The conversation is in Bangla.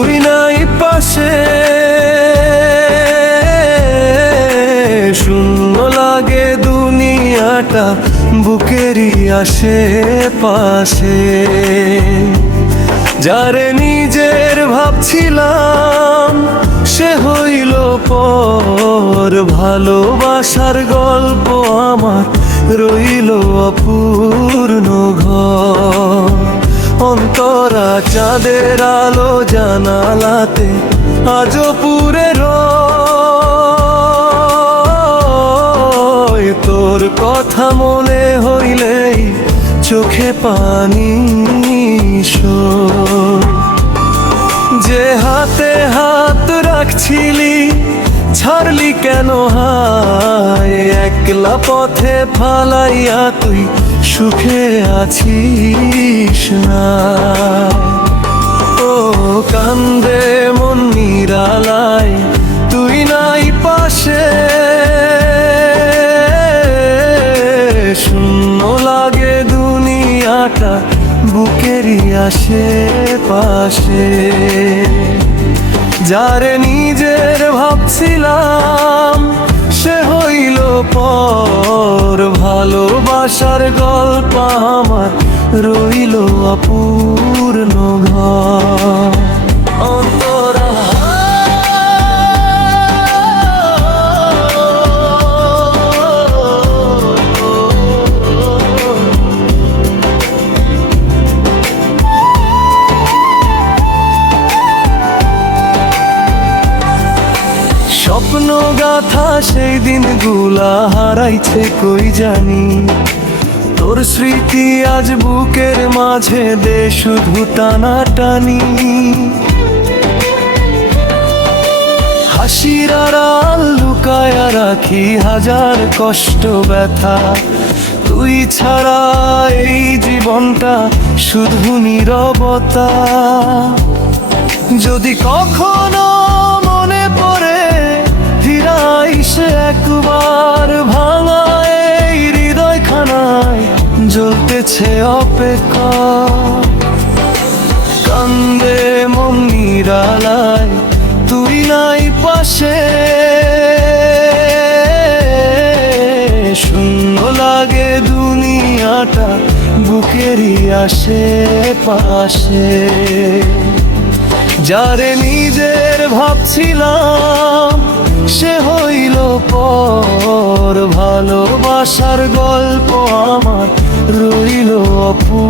তুই নাই পাশে, শূন্য লাগে দুনিয়াটা বুকেরই আশেপাশে। যারে নিজের ভাবছিলাম সে হইল পর, ভালোবাসার গল্প আমার রইল অপূর্ণ ঘর। অন্তরা চাঁদের আলো জানালাতে আজও পুরে রয়। তোর কথা মনে হইলেই চোখে পানি সর। যে হাতে হাত রাখছিলি ছাড়লি কেন হায়, একলা পথে ফালাইয়া তুই সুখে আছিস না। ও কান্দে মন নিরালায় তুই নাই পাশে, শূন্য লাগে দুনিয়াটা বুকেরই আশেপাশে। যারে নিজের ভাবছিলাম সে হইল পর, ভালোবাসার গল্প আমার রইল অপূর্ণ ঘর। অন্তরা স্বপ্ন গাথা সেই দিনগুলা হারাইছে কই জানি। তোর স্মৃতি আজ বুকের মাঝে দে শুধু টানাটানি। হাসির আড়াল লুকায়া রাখি হাজার কষ্ট ব্যথা, তুই ছাড়া এই জীবনটা শুধু নীরবতা। যদি কখনো মনে পড়ে ফিরাইসে একবার, ভাঙা এই হৃদয়খানায় জ্বলতেছে অপেক্ষা। কান্দে মন নিরালায় তুই নাই পাশে, শূন্য লাগে দুনিয়াটা বুকেরই আশেপাশে। যারে নিজের ভাবছিলাম সে হইল পর, ভালোবাসার গল্প আমার রইল অপূর্ণ।